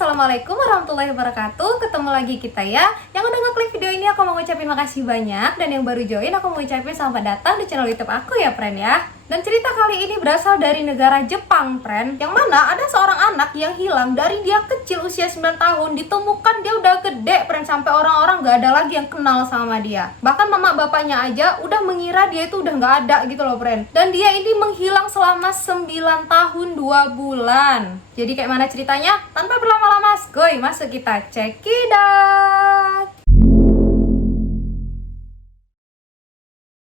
Assalamualaikum warahmatullahi wabarakatuh. Ketemu lagi kita ya. Yang udah ngeklik video ini aku mau ngucapin makasih banyak. Dan yang baru join aku mau ngucapin selamat datang di channel YouTube aku ya, friend ya. Dan cerita kali ini berasal dari negara Jepang, friend. Yang mana ada seorang anak yang hilang dari dia kecil usia 9 tahun. Ditemukan dia udah gede, friend. Sampai orang-orang gak ada lagi yang kenal sama dia. Bahkan mama bapaknya aja udah mengira dia itu udah gak ada gitu loh, friend. Dan dia ini menghilang selama 9 tahun 2 bulan. Jadi kayak mana ceritanya? Tanpa berlama-lama, skoy, masuk kita check it out.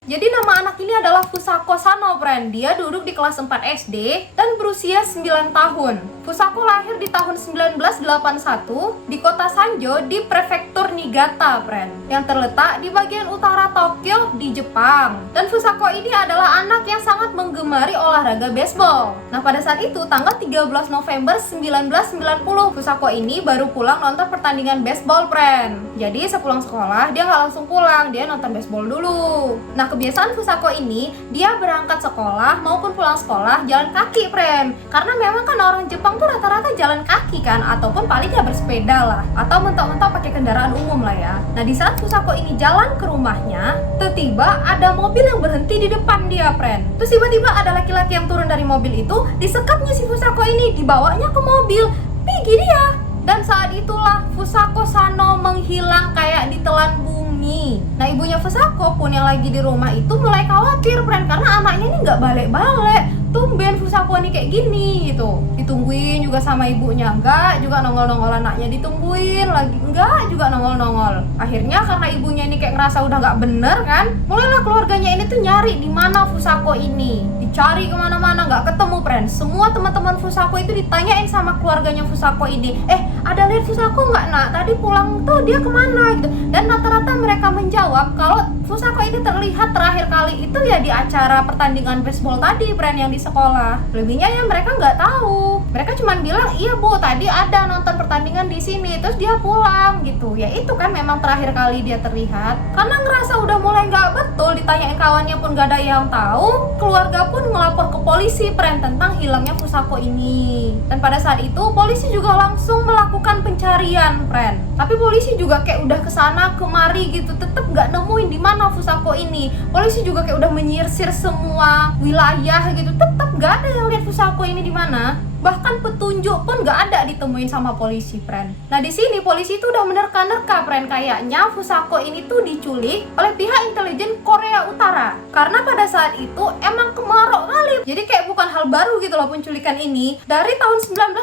Jadi nama anak ini adalah Fusako Sano, friend. Dia duduk di kelas 4 SD dan berusia 9 tahun. Fusako lahir di tahun 1981 di kota Sanjo di prefektur Niigata, friend, yang terletak di bagian utara Tokyo di Jepang. Dan Fusako ini adalah anak yang sangat menggemari olahraga baseball. Nah, pada saat itu tanggal 13 November 1990, Fusako ini baru pulang nonton pertandingan baseball, friend. Jadi sepulang sekolah dia nggak langsung pulang, dia nonton baseball dulu. Nah, kebiasaan Fusako ini, dia berangkat sekolah maupun pulang sekolah jalan kaki, friend. Karena memang kan orang Jepang tuh rata-rata jalan kaki kan, ataupun paling ya bersepeda lah, atau mentok-mentok pakai kendaraan umum lah ya. Nah, di saat Fusako ini jalan ke rumahnya, tiba-tiba ada mobil yang berhenti di depan dia, friend. Terus tiba-tiba ada laki-laki yang turun dari mobil itu, disekapnya si Fusako ini, dibawanya ke mobil, pergi dia. Dan saat itulah Fusako Sano menghilang kayak ditelan bumi. Nah, ibunya Fusako pun yang lagi di rumah itu mulai khawatir, friend, karena anaknya ini nggak balik-balik. Tumben Fusako nih kayak gini gitu. Ditungguin juga sama ibunya, enggak juga nongol-nongol, anaknya ditungguin lagi, enggak juga nongol-nongol. Akhirnya karena ibunya ini kayak ngerasa udah nggak bener kan, mulailah keluarganya ini tuh nyari di mana Fusako ini. Dicari kemana-mana nggak ketemu, friend. Semua teman-teman Fusako itu ditanyain sama keluarganya Fusako ini, ada lihat Fusako nggak, nak? Tadi pulang tuh dia kemana gitu. Dan rata-rata mereka menjawab kalau Fusako itu terlihat terakhir kali itu ya di acara pertandingan baseball tadi, friend, yang di sekolah. Lebihnya ya mereka nggak tahu. Mereka cuma bilang, iya bu, tadi ada nonton pertandingan di sini, terus dia pulang gitu. Ya itu kan memang terakhir kali dia terlihat. Karena ngerasa udah mulai nggak betul, ditanyain kawannya pun nggak ada yang tahu. Keluarga pun ngelapor ke polisi, friend, tentang hilangnya Fusako ini. Dan pada saat itu polisi juga langsung melakukan pencarian, friend. Tapi polisi juga kayak udah kesana kemari gitu, tetep nggak nemuin di mana Fusako ini. Polisi juga kayak udah menyirsir semua wilayah gitu, tetap nggak ada yang lihat Fusako ini di mana. Bahkan petunjuk pun nggak ada ditemuin sama polisi, friend. Nah, di sini polisi itu udah menerka-nerka, friend, kayaknya Fusako ini tuh diculik oleh pihak intelijen Korea Utara. Karena pada saat itu emang kemarau kali. Jadi kayak bukan hal baru gitu loh penculikan ini. Dari tahun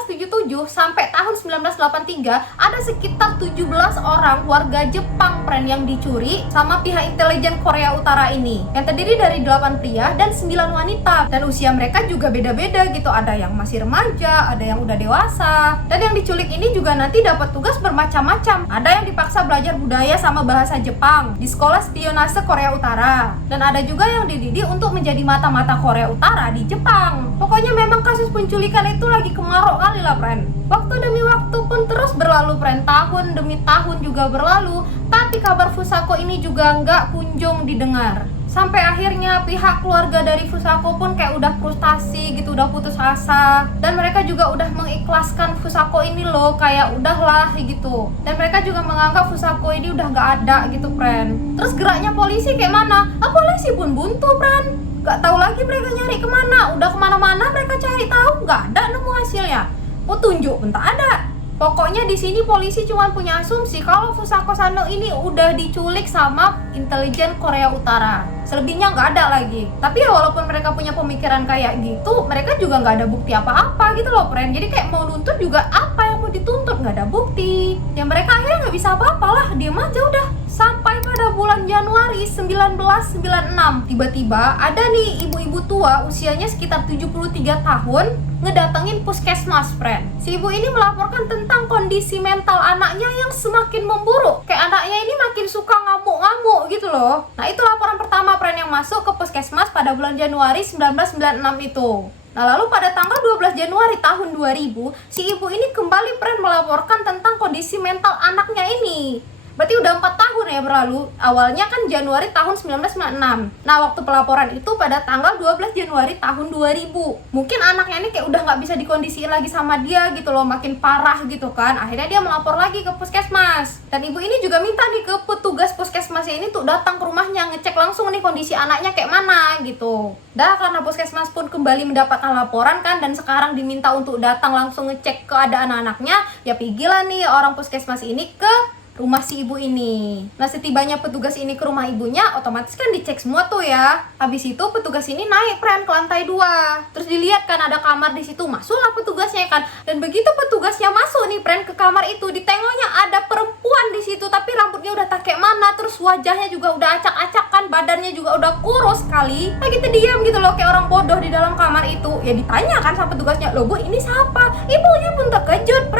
1977 sampai tahun 1983 ada sekitar 17 orang warga Jepang, friend, yang dicuri sama pihak intelijen Korea Utara ini. Yang terdiri dari 8 pria dan 9 wanita. Dan usia mereka juga beda-beda gitu. Ada yang masih remaja, ada yang udah dewasa. Dan yang diculik ini juga nanti dapat tugas bermacam-macam. Ada yang dipaksa belajar budaya sama bahasa Jepang di sekolah spionase Korea Utara. Dan ada juga yang dididik untuk menjadi mata-mata Korea Utara di Jepang. Pokoknya memang kasus penculikan itu lagi kemarau kali lah, friend. Waktu demi waktu pun terus berlalu, friend. Tahun demi tahun juga berlalu, tapi kabar Fusako ini juga nggak kunjung didengar. Sampai akhirnya pihak keluarga dari Fusako pun kayak udah frustasi gitu, udah putus asa. Dan mereka juga udah mengikhlaskan Fusako ini loh, kayak udahlah gitu. Dan mereka juga menganggap Fusako ini udah gak ada gitu, friend. Terus geraknya polisi kayak mana? Polisi pun buntu, friend. Gak tahu lagi mereka nyari kemana. Udah kemana-mana mereka cari tahu, gak ada nemu hasilnya. Petunjuk pun tak ada. Pokoknya di sini polisi cuma punya asumsi kalau Fusako Sano ini udah diculik sama intelijen Korea Utara. Selebihnya nggak ada lagi. Tapi ya walaupun mereka punya pemikiran kayak gitu, mereka juga nggak ada bukti apa-apa gitu loh, friend. Jadi kayak mau nuntut juga apa yang mau dituntut, nggak ada bukti. Ya mereka akhirnya nggak bisa apa-apa lah, diem aja udah. Sampai pada bulan Januari 1996, tiba-tiba ada nih ibu-ibu tua usianya sekitar 73 tahun ngedatengin puskesmas, friend. Si ibu ini melaporkan tentang kondisi mental anaknya yang semakin memburuk. Kayak anaknya ini makin suka ngamuk-ngamuk gitu loh. Nah, itu laporan pertama, friend, yang masuk ke puskesmas pada bulan Januari 1996 itu. Nah, lalu pada tanggal 12 Januari tahun 2000, si ibu ini kembali, friend, melaporkan tentang kondisi mental anaknya ini. Berarti udah 4 tahun ya berlalu. Awalnya kan Januari tahun 1996. Nah, waktu pelaporan itu pada tanggal 12 Januari tahun 2000. Mungkin anaknya ini kayak udah nggak bisa dikondisiin lagi sama dia gitu loh, makin parah gitu kan. Akhirnya dia melapor lagi ke puskesmas. Dan ibu ini juga minta nih ke petugas puskesmasnya ini tuh datang ke rumahnya, ngecek langsung nih kondisi anaknya kayak mana gitu. Dah, karena puskesmas pun kembali mendapatkan laporan kan, dan sekarang diminta untuk datang langsung ngecek keadaan anaknya, ya pergilah nih orang puskesmas ini ke rumah si ibu ini. Nah, setibanya petugas ini ke rumah ibunya, otomatis kan dicek semua tuh ya. Habis itu petugas ini naik ke lantai 2. Terus dilihat kan ada kamar di situ, masuklah petugasnya kan. Dan begitu petugasnya masuk nih ke kamar itu, ditengoknya ada perempuan di situ, tapi rambutnya udah tak kayak mana, terus wajahnya juga udah acak-acak kan, badannya juga udah kurus sekali. Nah, kita diam gitu loh kayak orang bodoh di dalam kamar itu. Ya ditanya kan sama petugasnya, "Loh Bu, ini siapa?" Ibunya pun terkejut,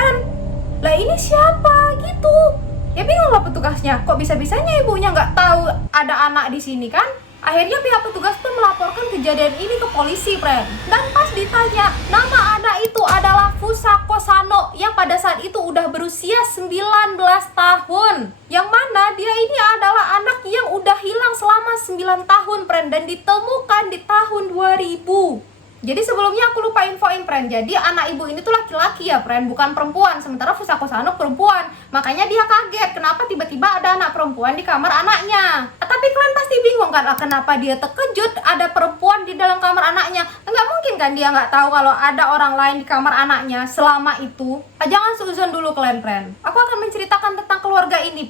"Lah ini siapa?" gitu. Ya bingung lah petugasnya, kok bisa-bisanya ibunya nggak tahu ada anak di sini kan? Akhirnya pihak petugas pun melaporkan kejadian ini ke polisi, Dan pas ditanya, nama anak itu adalah Fusako Sano yang pada saat itu udah berusia 19 tahun. Yang mana dia ini adalah anak yang udah hilang selama 9 tahun, dan ditemukan di tahun 2000. Jadi sebelumnya aku lupa infoin, Jadi anak ibu ini tuh laki-laki ya, bukan perempuan. Sementara Fusako Sano perempuan. Makanya dia kaget kenapa tiba-tiba ada anak perempuan di kamar anaknya. Tapi kalian pasti bingung kan, kenapa dia terkejut ada perempuan di dalam kamar anaknya. Nggak mungkin kan dia nggak tahu kalau ada orang lain di kamar anaknya selama itu. Jangan seuzon dulu kalian, Aku akan menceritakan tentang keluarga ini,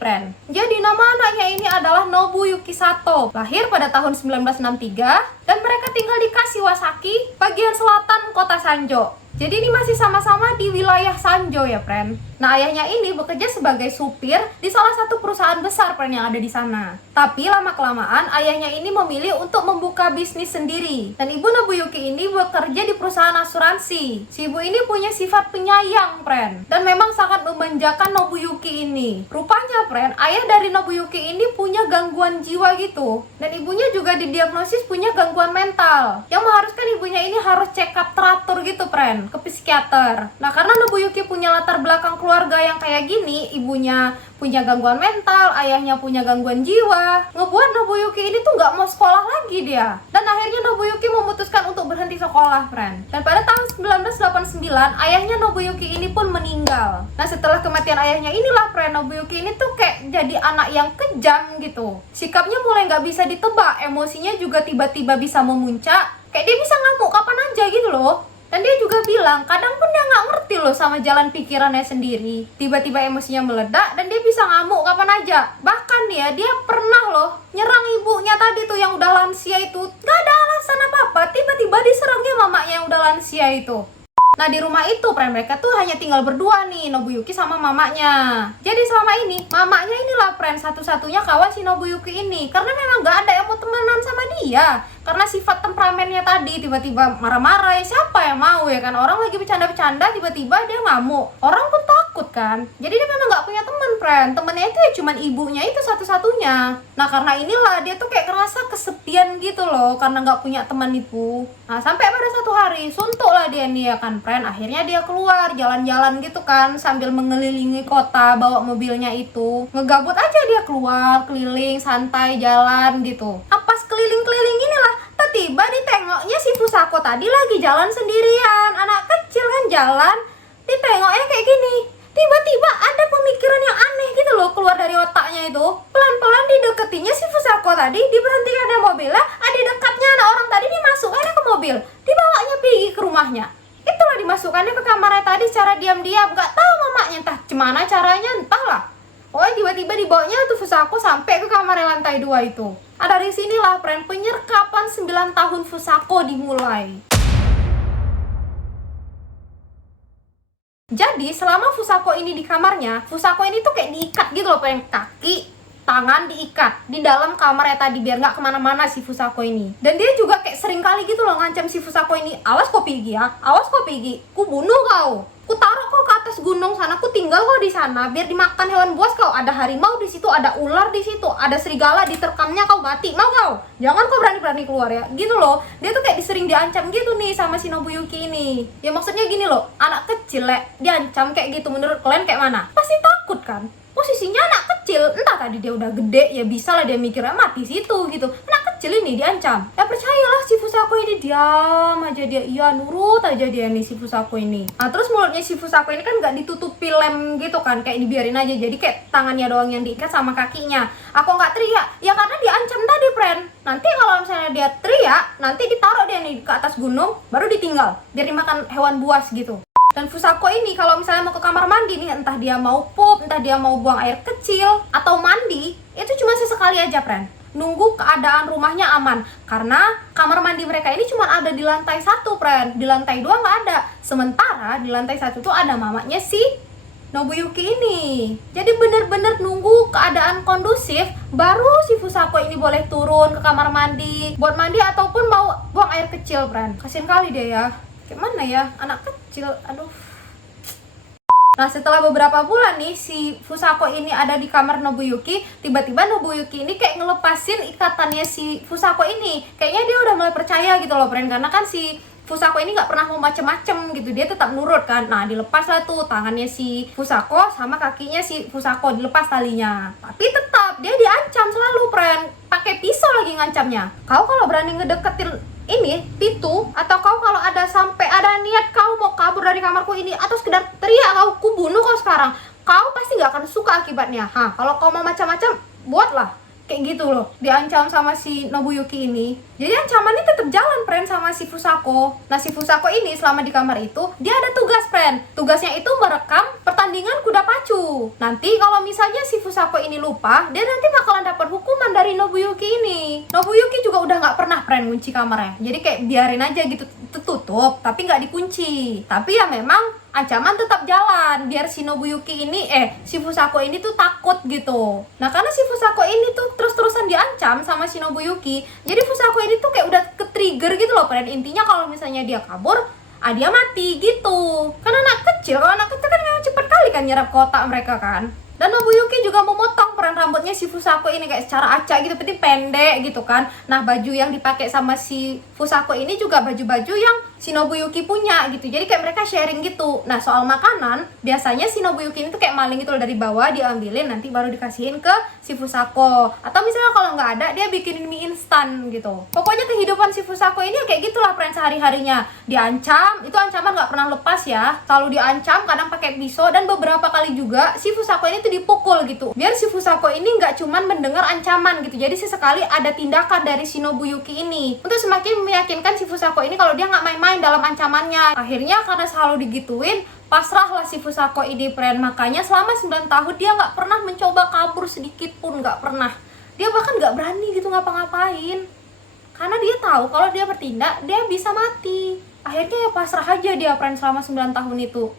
Jadi nama anaknya ini adalah Nobuyuki Sato. Lahir pada tahun 1963 dan mereka tinggal di Kashiwazaki, bagian selatan kota Sanjo. Jadi ini masih sama-sama di wilayah Sanjo ya, Nah, ayahnya ini bekerja sebagai supir di salah satu perusahaan besar, yang ada di sana. Tapi lama-kelamaan ayahnya ini memilih untuk membuka bisnis sendiri. Dan ibu Nobuyuki ini bekerja di perusahaan asuransi. Si ibu ini punya sifat penyayang, dan memang sangat memanjakan Nobuyuki ini. Rupanya, ayah dari Nobuyuki ini punya gangguan jiwa gitu. Dan ibunya juga didiagnosis punya gangguan mental, yang mengharuskan ibunya ini harus check up teratur gitu, ke psikiater. Nah, karena Nobuyuki punya latar belakang keluarga yang kayak gini, ibunya punya gangguan mental, ayahnya punya gangguan jiwa, ngebuat Nobuyuki ini tuh nggak mau sekolah lagi dia. Dan akhirnya Nobuyuki memutuskan untuk berhenti sekolah, Dan pada tahun 1989, ayahnya Nobuyuki ini pun meninggal. Nah, setelah kematian ayahnya inilah, Nobuyuki ini tuh kayak jadi anak yang kejam gitu. Sikapnya mulai nggak bisa ditebak, emosinya juga tiba-tiba bisa memuncak. Kayak dia bisa ngamuk kapan aja gitu loh. Dan dia juga bilang, kadang pun dia nggak ngerti loh sama jalan pikirannya sendiri. Tiba-tiba emosinya meledak dan dia bisa ngamuk kapan aja. Bahkan ya, dia pernah loh nyerang ibunya tadi tuh yang udah lansia itu. Gak ada alasan apa-apa, tiba-tiba diserangnya mamanya yang udah lansia itu. Nah, di rumah itu, mereka tuh hanya tinggal berdua nih, Nobuyuki sama mamanya. Jadi selama ini, mamanya inilah satu-satunya kawan si Nobuyuki ini. Karena memang gak ada yang mau temenan sama dia. Karena sifat temperamennya tadi, tiba-tiba marah-marah, ya siapa yang mau ya kan? Orang lagi bercanda-bercanda, tiba-tiba dia ngamuk. Orang pun takut kan? Jadi dia memang gak punya teman, Temennya itu ya cuman ibunya itu satu-satunya. Nah, karena inilah dia tuh kayak ngerasa kesepian gitu loh, karena gak punya teman itu. Nah, sampai pada satu hari, suntuk lah dia nih ya kan, Akhirnya dia keluar, jalan-jalan gitu kan, sambil mengelilingi kota, bawa mobilnya itu. Ngegabut aja dia keluar, keliling, santai, jalan gitu. Pas keliling-keliling inilah, tiba-tiba ditengoknya si Fusako tadi lagi jalan sendirian. Anak kecil kan jalan, ditengoknya kayak gini. Tiba-tiba ada pemikiran yang aneh gitu loh keluar dari otaknya itu. Pelan-pelan dideketinya si Fusako tadi, diberhentikan dari mobilnya, di dekatnya anak orang tadi dimasukkannya ke mobil, dibawanya pergi ke rumahnya. Itulah dimasukkannya ke kamarnya tadi secara diam-diam. Gak tahu mamanya entah gimana caranya, entahlah. Pokoknya tiba-tiba dibawanya tuh Fusako sampai ke kamar yang lantai 2 itu. Dari sinilah penyerkapan 9 tahun Fusako dimulai. Jadi selama Fusako ini di kamarnya, Fusako ini tuh kayak diikat gitu loh, kaki, tangan diikat di dalam kamarnya tadi biar nggak kemana-mana si Fusako ini. Dan dia juga kayak sering kali gitu loh ngancam si Fusako ini, awas kau pergi ya, awas kau pergi, ku bunuh kau, ku taruh kau ke atas gunung sana, ku tinggal kau di sana biar dimakan hewan buas kau, ada harimau di situ, ada ular di situ, ada serigala diterkamnya kau mati, mau kau, jangan kau berani-berani keluar ya, gitu loh. Dia tuh kayak sering diancam gitu nih sama si Nobuyuki ini. Ya maksudnya gini loh, anak kecil diancam kayak gitu, menurut kalian kayak mana? Pasti takut kan? posisinya anak kecil, entah tadi dia udah gede, ya bisa lah dia mikirnya mati situ gitu. Anak kecil ini diancam. Ya percayalah si Fusako ini diam aja dia, iya nurut aja dia nih si Fusako ini. Nah terus mulutnya si Fusako ini kan nggak ditutupi lem gitu kan, kayak dibiarin aja, jadi kayak tangannya doang yang diikat sama kakinya. Aku nggak teriak, ya karena diancam tadi friend. Nanti kalau misalnya dia teriak, nanti ditaruh dia nih ke atas gunung, baru ditinggal biar dimakan hewan buas gitu. Dan Fusako ini kalau misalnya mau ke kamar mandi nih, entah dia mau pup, entah dia mau buang air kecil atau mandi, itu cuma sesekali aja friend. Nunggu keadaan rumahnya aman, karena kamar mandi mereka ini cuma ada di lantai 1 friend, di lantai 2 nggak ada. Sementara di lantai 1 tuh ada mamanya si Nobuyuki ini. Jadi bener-bener nunggu keadaan kondusif baru si Fusako ini boleh turun ke kamar mandi buat mandi ataupun mau buang air kecil friend. Kasian kali dia ya, gimana ya anak kecil, aduh. Nah setelah beberapa bulan nih si Fusako ini ada di kamar Nobuyuki, tiba-tiba Nobuyuki ini kayak ngelepasin ikatannya si Fusako ini. Kayaknya dia udah mulai percaya gitu loh friend, karena kan si Fusako ini nggak pernah mau macem-macem gitu, dia tetap nurut kan. Nah dilepas lah tuh tangannya si Fusako sama kakinya si Fusako, dilepas talinya. Tapi tetap dia diancam selalu friend, pakai pisau lagi ngancamnya. Kau kalau berani ngedeketin ini pintu, atau kau kalau ada sampai ada niat kau mau kabur dari kamarku ini atau sekedar teriak, ku bunuh kau sekarang, kau pasti nggak akan suka akibatnya. Kalau kau mau macam-macam, buatlah. Kayak gitu loh, diancam sama si Nobuyuki ini. Jadi ancamannya tetap jalan friend sama si Fusako. Nah si Fusako ini selama di kamar itu, dia ada tugas friend. Tugasnya itu merekam pertandingan kuda pacu. Nanti kalau misalnya si Fusako ini lupa, dia nanti bakalan dapat hukuman dari Nobuyuki ini. Nobuyuki juga udah nggak pernah friend kunci kamarnya. Jadi kayak biarin aja gitu, tertutup tapi nggak dikunci. Tapi ya memang ancaman tetap jalan biar si Nobuyuki ini si Fusako ini tuh takut gitu. Nah karena si Fusako ini tuh terus-terusan diancam sama si Nobuyuki, jadi Fusako ini tuh kayak udah ke-trigger gitu loh friend. Intinya kalau misalnya dia kabur, dia mati gitu. Karena anak kecil, kalau anak kecil kan memang cepat kali kan nyerap kotak mereka kan. Dan Nobuyuki juga memotong peran rambutnya si Fusako ini kayak secara acak gitu, penting pendek gitu kan. Nah baju yang dipakai sama si Fusako ini juga baju-baju yang si Nobuyuki punya gitu. Jadi kayak mereka sharing gitu. Nah soal makanan, biasanya si Nobuyuki ini tuh kayak maling gitu loh, dari bawah diambilin nanti baru dikasihin ke si Fusako. Atau misalnya kalau nggak ada, dia bikinin mie instan gitu. Pokoknya kehidupan si Fusako ini kayak gitulah friend sehari-harinya. Diancam, itu ancaman nggak pernah lepas ya. Selalu diancam, kadang pakai pisau, dan beberapa kali juga si Fusako ini tuh dipukul gitu. Biar si Fusako ini nggak cuman mendengar ancaman gitu. Jadi sesekali ada tindakan dari si Nobuyuki ini untuk semakin meyakinkan si Fusako ini kalau dia nggak main-main dalam ancamannya. Akhirnya karena selalu digituin, pasrahlah si Fusako ini friend. Makanya selama 9 tahun dia nggak pernah mencoba kabur sedikit pun, nggak pernah. Dia bahkan nggak berani gitu ngapa-ngapain, karena dia tahu kalau dia bertindak dia bisa mati. Akhirnya ya pasrah aja dia friend selama 9 tahun itu.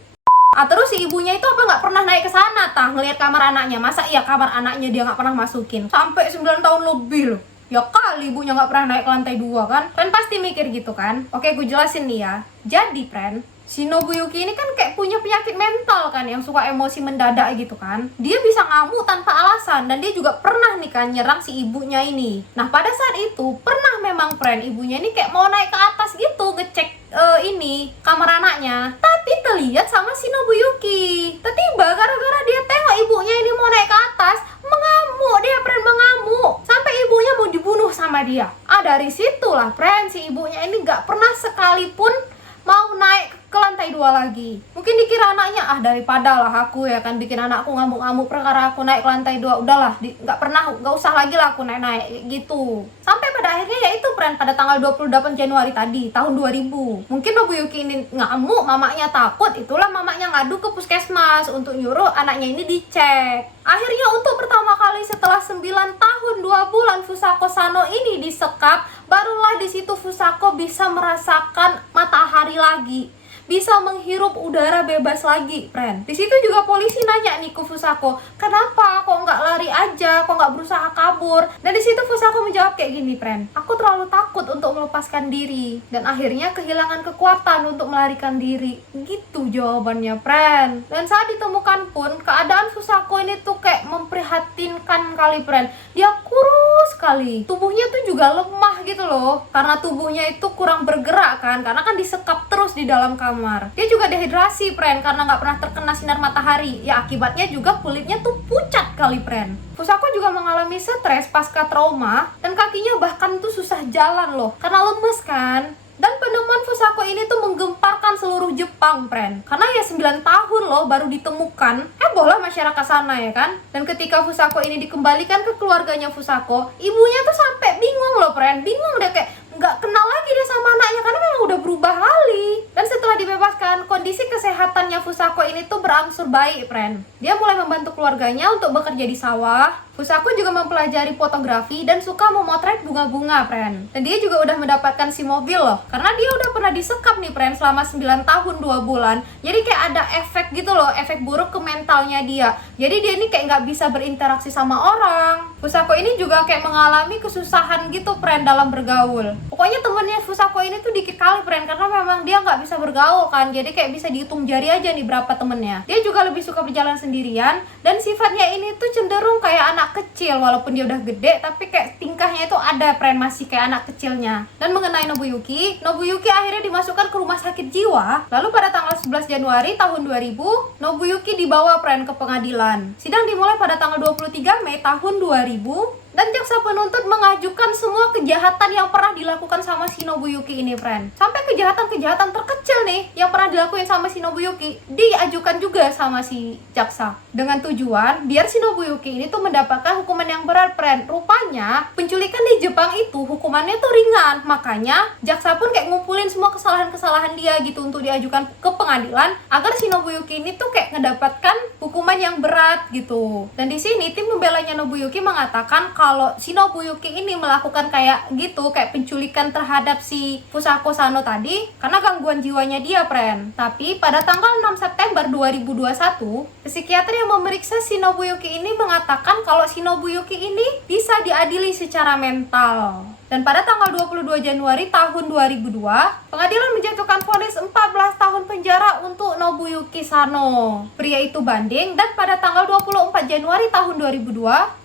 Terus si ibunya itu apa nggak pernah naik ke sana ngelihat kamar anaknya? Masa iya kamar anaknya dia nggak pernah masukin sampai 9 tahun lebih loh. Ya kali ibunya nggak pernah naik ke lantai 2 kan? Friend pasti mikir gitu kan? Oke, gue jelasin nih ya. Jadi friend, si Nobuyuki ini kan kayak punya penyakit mental kan, yang suka emosi mendadak gitu kan. Dia bisa ngamuk tanpa alasan, dan dia juga pernah nih kan nyerang si ibunya ini. Nah pada saat itu pernah memang friend, ibunya ini kayak mau naik ke atas gitu ngecek ini kamar anaknya, tapi terlihat sama si Nobuyuki. Tiba-tiba gara-gara dia tengok ibunya ini mau naik ke atas, mengamuk dia friend, mengamuk sampai ibunya mau dibunuh sama dia. Dari situlah friend, si ibunya ini nggak pernah sekalipun mau naik ke lantai 2 lagi. Mungkin dikira anaknya, daripada lah aku ya kan bikin anakku ngamuk-ngamuk perkara aku naik ke lantai 2, udahlah nggak usah lagi lah aku naik-naik gitu. Sampai pada akhirnya ya itu friend, pada tanggal 28 Januari tadi tahun 2000, mungkin Nobuyuki ini ngamuk, mamanya takut, itulah mamanya ngadu ke puskesmas untuk nyuruh anaknya ini dicek. Akhirnya untuk pertama kali setelah 9 tahun 2 bulan Fusako Sano ini disekap, barulah di situ Fusako bisa merasakan matahari lagi, bisa menghirup udara bebas lagi friend. Di situ juga polisi nanya nih ke Fusako, kenapa kok nggak lari aja, kok nggak berusaha kabur? Dan di situ Fusako menjawab kayak gini friend, aku terlalu takut untuk melepaskan diri dan akhirnya kehilangan kekuatan untuk melarikan diri. Gitu jawabannya friend. Dan saat ditemukan pun keadaan Fusako ini tuh kayak memprihatinkan kali friend. Dia kurus sekali, tubuhnya tuh juga lemah gitu loh, karena tubuhnya itu kurang bergerak kan, karena kan disekap terus di dalam kamar. kamar. Dia juga dehidrasi, friend, karena nggak pernah terkena sinar matahari. Ya akibatnya juga kulitnya tuh pucat kali, friend. Fusako juga mengalami stres pasca trauma dan kakinya bahkan tuh susah jalan loh karena lemes kan. Dan penemuan Fusako ini tuh menggemparkan seluruh Jepang, friend. Karena ya 9 tahun loh baru ditemukan. Heboh lah masyarakat sana ya kan. Dan ketika Fusako ini dikembalikan ke keluarganya Fusako, ibunya tuh sampai bingung loh, friend. Bingung deh, kayak nggak kenal lagi deh sama anaknya karena memang udah berubah kali. Dan setelah dibebaskan, kondisi kesehatannya Fusako ini tuh berangsur baik, friend. Dia mulai membantu keluarganya untuk bekerja di sawah. Fusako juga mempelajari fotografi dan suka memotret bunga-bunga, friend. Dan dia juga udah mendapatkan si mobil loh. Karena dia udah pernah disekap nih, friend, selama 9 tahun 2 bulan. Jadi kayak ada efek gitu loh, efek buruk ke mentalnya dia. Jadi dia ini kayak nggak bisa berinteraksi sama orang. Fusako ini juga kayak mengalami kesusahan gitu, friend, dalam bergaul. Pokoknya temennya Fusako ini tuh dikit kali, friend, karena memang dia nggak bisa bergaul kan. Jadi kayak bisa dihitung jari aja nih berapa temennya. Dia juga lebih suka berjalan sendirian. Dan sifatnya ini tuh cenderung kayak anak kecil, walaupun dia udah gede tapi kayak tingkahnya itu ada, friend, masih kayak anak kecilnya. Dan mengenai Nobuyuki akhirnya dimasukkan ke rumah sakit jiwa. Lalu pada tanggal 11 Januari tahun 2000, Nobuyuki dibawa, friend, ke pengadilan. Sidang dimulai pada tanggal 23 Mei tahun 2000. Dan jaksa penuntut mengajukan semua kejahatan yang pernah dilakukan sama si Nobuyuki ini, friend. Sampai kejahatan-kejahatan terkecil nih yang pernah dilakuin sama si Nobuyuki diajukan juga sama si jaksa. Dengan tujuan biar si Nobuyuki ini tuh mendapatkan hukuman yang berat, friend. Rupanya penculikan di Jepang itu hukumannya tuh ringan. Makanya jaksa pun kayak ngumpulin semua kesalahan-kesalahan dia gitu untuk diajukan ke pengadilan agar si Nobuyuki ini tuh kayak ngedapatkan hukuman yang berat gitu. Dan di sini tim pembelanya Nobuyuki mengatakan kalau si Nobuyuki ini melakukan kayak gitu, kayak penculikan terhadap si Fusako Sano tadi karena gangguan jiwanya dia, friend. Tapi pada tanggal 6 September 2021, psikiater yang memeriksa si Nobuyuki ini mengatakan kalau si Nobuyuki ini bisa diadili secara mental. Dan pada tanggal 22 Januari tahun 2002, pengadilan menjatuhkan vonis 14 tahun penjara untuk Nobuyuki Sano. Pria itu banding dan pada tanggal 24 Januari tahun 2002,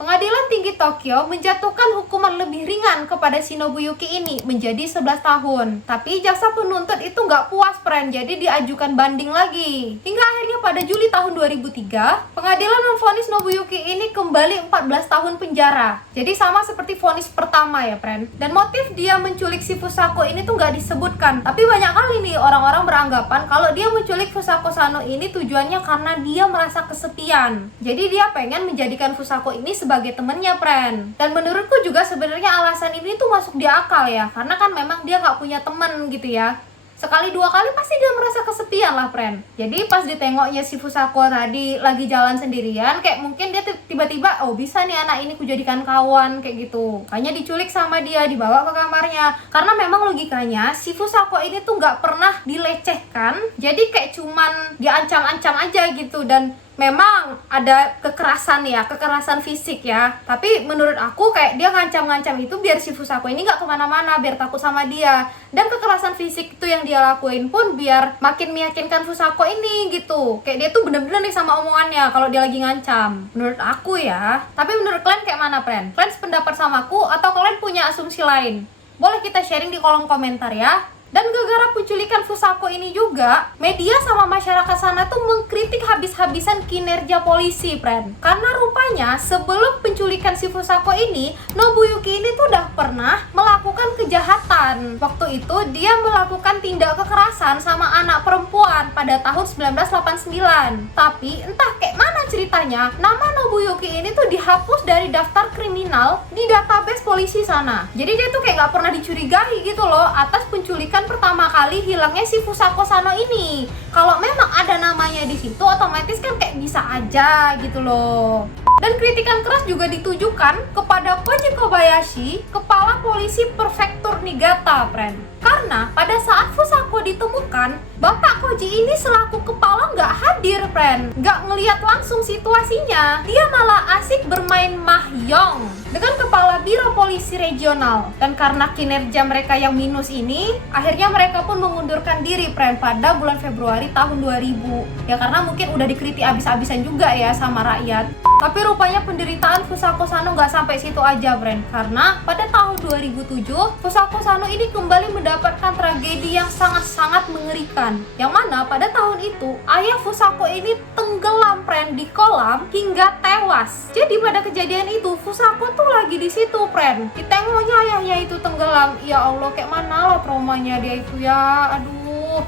pengadilan tinggi Tokyo menjatuhkan hukuman lebih ringan kepada si Nobuyuki ini menjadi 11 tahun. Tapi jaksa penuntut itu nggak puas, friend, jadi diajukan banding lagi. Hingga akhirnya pada Juli tahun 2003, pengadilan memvonis Nobuyuki ini kembali 14 tahun penjara. Jadi sama seperti vonis pertama ya, friend. Dan motif dia menculik si Fusako ini tuh nggak disebutkan. Tapi banyak kali nih orang-orang beranggapan kalau dia menculik Fusako Sano ini tujuannya karena dia merasa kesepian. Jadi dia pengen menjadikan Fusako ini sebagai temennya, friend. Dan menurutku juga sebenarnya alasan ini tuh masuk di akal ya. Karena kan memang dia nggak punya temen gitu ya. Sekali dua kali pasti dia merasa kesepian lah, friend. Jadi pas ditengoknya si Fusako tadi lagi jalan sendirian, kayak mungkin dia tiba-tiba, oh bisa nih anak ini kujadikan kawan, kayak gitu. Hanya diculik sama dia, dibawa ke kamarnya. Karena memang logikanya si Fusako ini tuh nggak pernah dilecehkan, jadi kayak cuman diancam-ancam aja gitu. Dan memang ada kekerasan ya, kekerasan fisik ya. Tapi menurut aku kayak dia ngancam-ngancam itu biar si Fusako ini nggak kemana-mana, biar takut sama dia. Dan kekerasan fisik itu yang dia lakuin pun biar makin meyakinkan Fusako ini gitu. Kayak dia tuh bener-bener nih sama omongannya kalau dia lagi ngancam. Menurut aku ya. Tapi menurut kalian kayak mana, friend? Kalian sependapat sama aku atau kalian punya asumsi lain? Boleh kita sharing di kolom komentar ya. Dan gara-gara penculikan Fusako ini juga, media sama masyarakat sana tuh mengkritik habis-habisan kinerja polisi, friend. Karena rupanya sebelum penculikan si Fusako ini, Nobuyuki ini tuh udah pernah melakukan kejahatan. Waktu itu dia melakukan tindak kekerasan sama anak perempuan pada tahun 1989. Tapi entah kayak mana ceritanya, nama Nobuyuki ini tuh dihapus dari daftar kriminal di database polisi sana. Jadi dia tuh kayak gak pernah dicurigai gitu loh atas penculikan pertama kali hilangnya si Fusako Sano ini. Kalau memang ada namanya di situ, otomatis kan kayak bisa aja gitu loh. Dan kritikan keras juga ditujukan kepada Koji Kobayashi, kepala polisi prefektur Niigata, friend. Karena pada saat Fusako ditemukan, Bapak Koji ini selaku kepala nggak hadir, friend. Nggak ngeliat langsung situasinya. Dia malah asik bermain mahjong dengan kepala biro polisi regional. Dan karena kinerja mereka yang minus ini, akhirnya mereka pun mengundurkan diri, friend, pada bulan Februari tahun 2000. Ya karena mungkin udah dikritik abis-abisan juga ya sama rakyat. Tapi rupanya penderitaan Fusako Sano nggak sampai situ aja, friend. Karena pada tahun 2007, Fusako Sano ini kembali mendapatkan tragedi yang sangat-sangat mengerikan. Yang mana pada tahun itu, ayah Fusako ini tenggelam, friend, di kolam hingga tewas. Jadi pada kejadian itu, Fusako tuh lagi di situ, friend. Ditengoknya ayahnya itu tenggelam. Ya Allah, kayak mana lah traumanya dia itu ya. Aduh,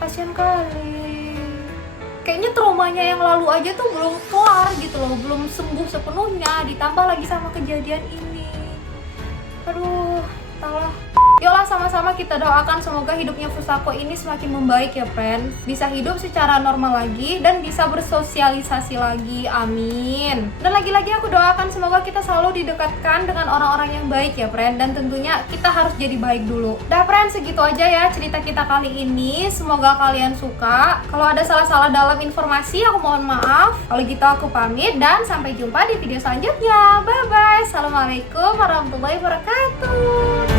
kasihan kali. Kayaknya traumanya yang lalu aja tuh belum kelar gitu loh, belum sembuh sepenuhnya, ditambah lagi sama kejadian ini. Aduh, entahlah. Yolah, sama-sama kita doakan semoga hidupnya Fusako ini semakin membaik ya, friend. Bisa hidup secara normal lagi dan bisa bersosialisasi lagi, amin. Dan lagi-lagi aku doakan semoga kita selalu didekatkan dengan orang-orang yang baik ya, friend. Dan tentunya kita harus jadi baik dulu. Dah, friend, segitu aja ya cerita kita kali ini. Semoga kalian suka. Kalau ada salah-salah dalam informasi, aku mohon maaf. Kalau gitu aku pamit dan sampai jumpa di video selanjutnya. Bye-bye. Assalamualaikum warahmatullahi wabarakatuh.